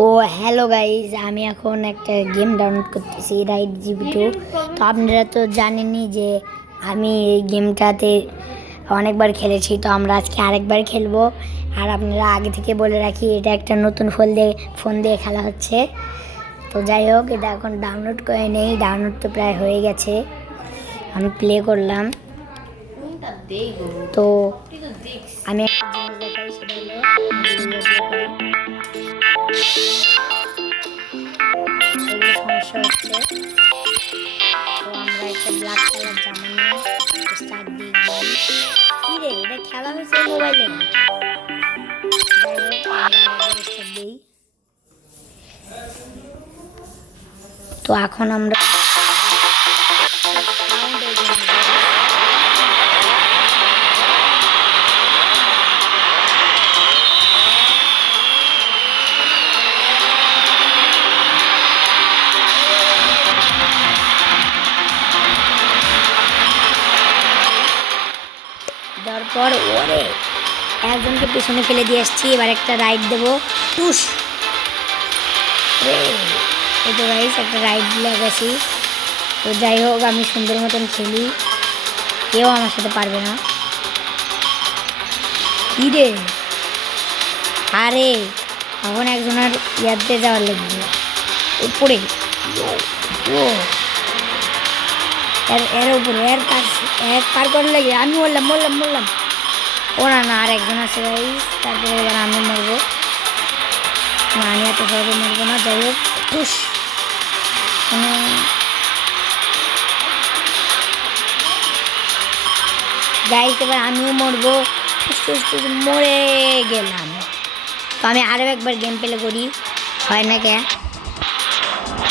তো hello guys, আমি এখন একটা গেম ডাউনলোড করতেছি, রাইড জিবি 2। তো আপনারা তো জানেনই যে আমি এই গেমটাতে অনেকবার খেলেছি। তো আমরা আজকে আরেকবার খেলবো। আর আপনারা আগে থেকে বলে রাখি, এটা একটা নতুন ফোন দিয়ে খেলা হচ্ছে। তো যাই হোক, এটা এখন ডাউনলোড করে নেই। ডাউনলোড তো প্রায় হয়ে গেছে, আমি প্লে করলাম। তো আমি একটা জিনিস দেখাই, সেটা হলো সমস্যা হচ্ছে। তো আমরা একটা ব্ল্যাক কালার জামা নিয়ে স্টার্ট দিই। কি রে, এটা খেলা হয়েছে মোবাইলে। যাই হোক, আমরা স্টার্ট দিই। তো এখন আমরা দেওয়ার পর ওরে একজনকে পিছনে ফেলে দিয়ে আসছি। এবার একটা রাইড দেবো, পুশ। এই তো গাইস, একটা রাইড লাগাচ্ছি। তো যাই হোক, আমি সুন্দর মতন খেলি, কেউ আমার সাথে পারবে না। কি রে, আরে এখন একজনের ইয়াতে যাওয়ার লাগবে উপরে। ও এর উপরে এর পার করার লাগে আমি মরলাম। ও না, আর একজন আছে গাইস। তারপরে এবার আমি মরবো না, আমি এত সহজে মরবো না। যাই হোক, পুশ। গাইস এবার আমিও মরবো। মরে গেলাম। তো আমি আরও একবার গেম প্লে করি, হয় না কে?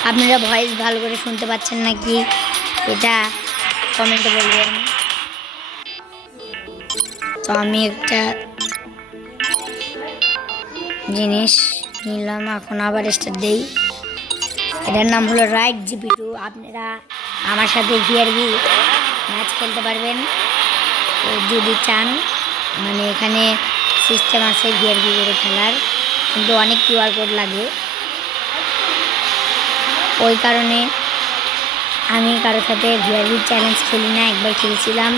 আপনারা ভয়েস ভালো করে শুনতে পাচ্ছেন নাকি, এটা কমেন্টে বলবেন। তো আমি একটা জিনিস নিলাম, এখন আবার স্টার্ট দেই। এটার নাম হলো রাইড জিবি 2। আপনারা আমার সাথে ভিআরভি ম্যাচ খেলতে পারবেন যদি চান। মানে এখানে সিস্টেম আছে ভিআরভি করে খেলার, কিন্তু অনেক কিউআর কোড লাগে। ওই কারণে আমি কারোর সাথে ভিআরভি চ্যালেঞ্জ খেলি না। একবার খেলছিলাম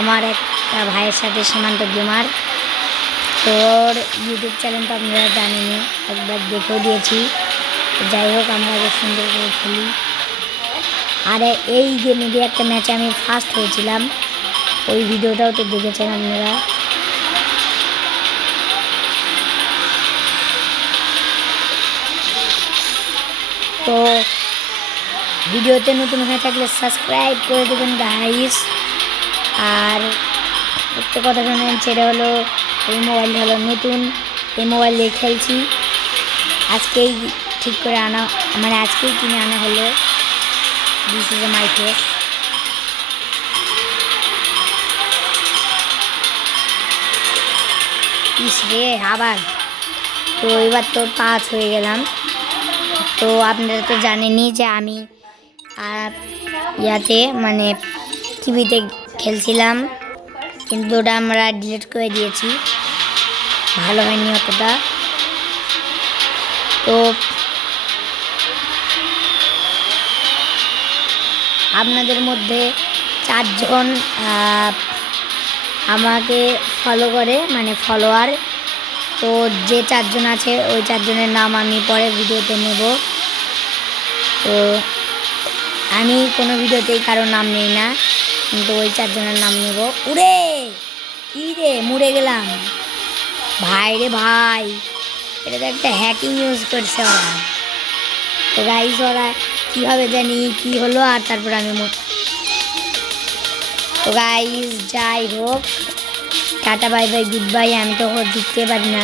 আমার একটা ভাইয়ের সাথে, সীমান্ত গেমার। তোর ইউটিউব চ্যানেল তো আপনারা জানেনই, একবার দেখেও দিয়েছি। যাই হোক, আমরা বেশ সুন্দর করে খেলি। আর এই গেমে দিয়ে একটা ম্যাচে আমি ফার্স্ট হয়েছিলাম, ওই ভিডিওটাও তো দেখেছেন আপনারা। তো ভিডিওতে নতুন হয়ে থাকলে সাবস্ক্রাইব করে দেবেন গাইস। আর একটা কথা জানেন, সেটা হলো এই মোবাইল হলো নতুন, এই মোবাইল দিয়ে খেলছি। আজকেই ঠিক করে আনা, মানে আজকেই কিনে আনা হলো। This is my face. রে আবার, তো এবার তো 5 হয়ে গেলাম। তো আপনারা তো জানেনই যে আমি ইয়াতে মানে টিভিতে খেলছিলাম, কিন্তু ওটা আমরা ডিলিট করে দিয়েছি, ভালো হয়নি অতটা। তো আপনাদের মধ্যে 4 জন আমাকে ফলো করে, মানে ফলোয়ার। তো যে 4 জন আছে, ওই 4 জনের নাম আমি পরে ভিডিওতে নেব। তো আমি কোনো ভিডিওতেই কারো নাম নেই না, কিন্তু ওই 4 জনের নাম নেব। উড়ে কি রে, মরে গেলাম ভাই রে ভাই, এটা তো একটা হ্যাকিং ইউজ করছে ওরা। তো গাইস, ওরা কীভাবে জানি কি হলো, আর তারপর আমি তো গাইস যাই হোক, tata bye bye good bye. আমি তো জিততে পারি না।